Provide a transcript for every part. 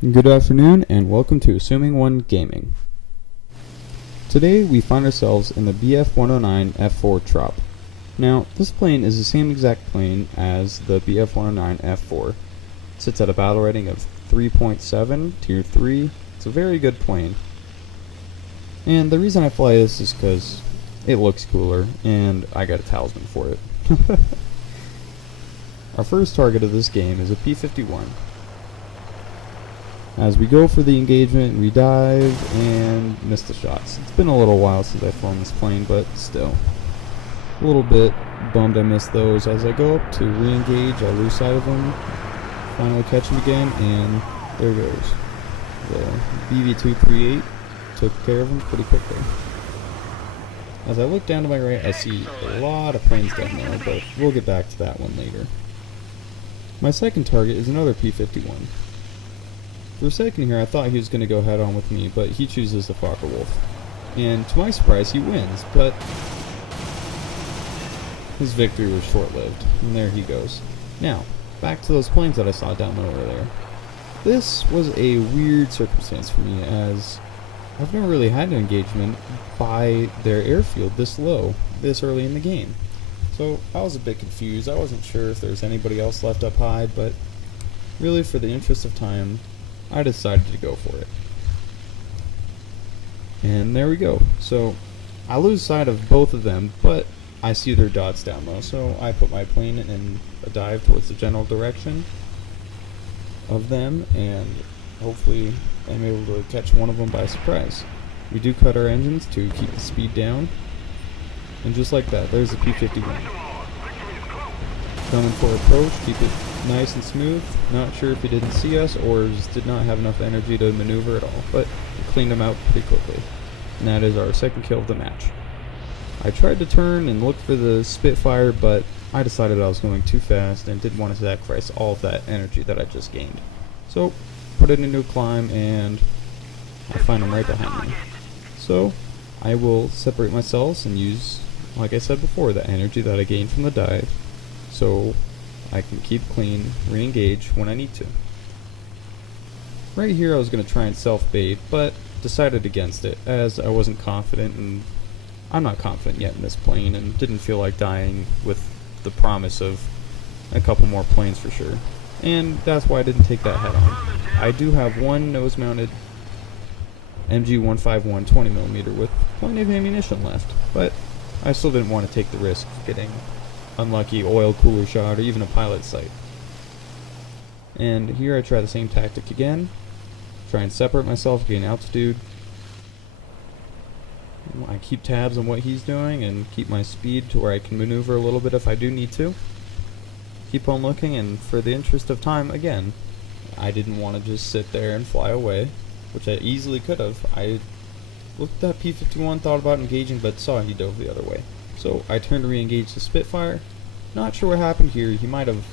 Good afternoon and welcome to Assuming One Gaming. Today we find ourselves in the BF-109 F4 trop. Now this plane is the same exact plane as the BF-109 F4. It sits at a battle rating of 3.7, tier 3. It's a very good plane. And the reason I fly this is because it looks cooler and I got a talisman for it. Our first target of this game is a P-51. As we go for the engagement, we dive and miss the shots. It's been a little while since I've flown this plane, but still. A little bit bummed I missed those. As I go up to re-engage, I lose sight of him. Finally catch him again, and there goes. The BV-238 took care of him pretty quickly. As I look down to my right, I see a lot of planes down there, but we'll get back to that one later. My second target is another P-51. For a second here, I thought he was going to go head on with me, but he chooses the Fokker Wolf. And to my surprise, he wins, but his victory was short-lived. And there he goes. Now, back to those planes that I saw down over there. This was a weird circumstance for me, as I've never really had an engagement by their airfield this low, this early in the game. So I was a bit confused. I wasn't sure if there's anybody else left up high, but really for the interest of time, I decided to go for it. And there we go. So I lose sight of both of them, but I see their dots down low, so I put my plane in a dive towards the general direction of them, and hopefully I'm able to catch one of them by surprise. We do cut our engines to keep the speed down, and just like that, there's the P-51. Coming for approach, keep it nice and smooth. Not sure if he didn't see us or just did not have enough energy to maneuver at all, but we cleaned him out pretty quickly. And that is our second kill of the match. I tried to turn and look for the Spitfire, but I decided I was going too fast and didn't want to sacrifice all of that energy that I just gained. So, put it into a climb and I find him right behind me. So, I will separate myself and use, like I said before, the energy that I gained from the dive, so I can keep clean, re-engage when I need to. Right here I was going to try and self-bait, but decided against it, as I wasn't confident, and I'm not confident yet in this plane, and didn't feel like dying with the promise of a couple more planes for sure. And that's why I didn't take that head on. I do have one nose-mounted MG-151 20mm with plenty of ammunition left, but I still didn't want to take the risk of getting unlucky oil cooler shot or even a pilot sight. And here I try the same tactic again. Try and separate myself, gain altitude. I keep tabs on what he's doing and keep my speed to where I can maneuver a little bit if I do need to. Keep on looking, and for the interest of time, again, I didn't want to just sit there and fly away, which I easily could have. I looked at that P-51, thought about engaging, but saw he dove the other way. So I turned to re-engage the Spitfire. Not sure what happened here. He might have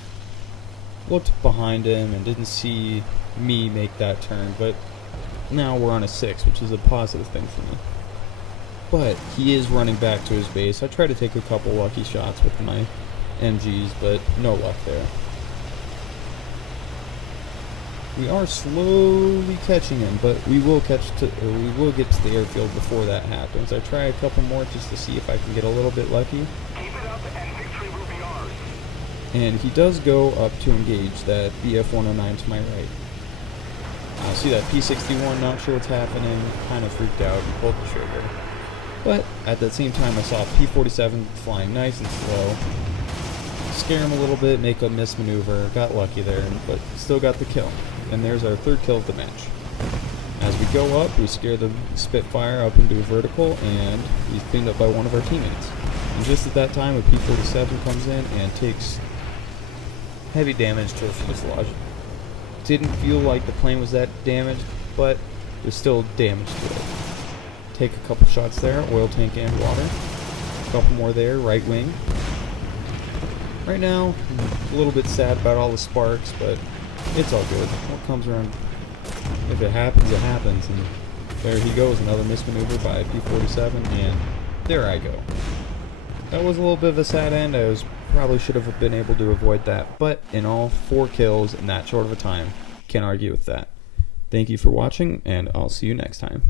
looked behind him and didn't see me make that turn, but now we're on a 6, which is a positive thing for me. But he is running back to his base. I tried to take a couple lucky shots with my MGs, but no luck there. We are slowly catching him, but we will get to the airfield before that happens. I try a couple more just to see if I can get a little bit lucky. Keep it up and victory will be ours. And he does go up to engage that BF-109 to my right. I see that P-61, not sure what's happening, kind of freaked out and pulled the trigger. But at that same time I saw P-47 flying nice and slow. Scare him a little bit, make a mismaneuver, got lucky there, but still got the kill. And there's our third kill of the match. As we go up, we scare the Spitfire up into a vertical, and he's cleaned up by one of our teammates. And just at that time, a P-47 comes in and takes heavy damage to the fuselage. Didn't feel like the plane was that damaged, but there's still damage to it. Take a couple shots there, oil tank and water. A couple more there, right wing. Right now, I'm a little bit sad about all the sparks, but it's all good. What comes around, if it happens, it happens. And there he goes, another mismaneuver by P-47, and there I go. That was a little bit of a sad end. Probably should have been able to avoid that, but in all, 4 kills in that short of a time. Can't argue with that. Thank you for watching, and I'll see you next time.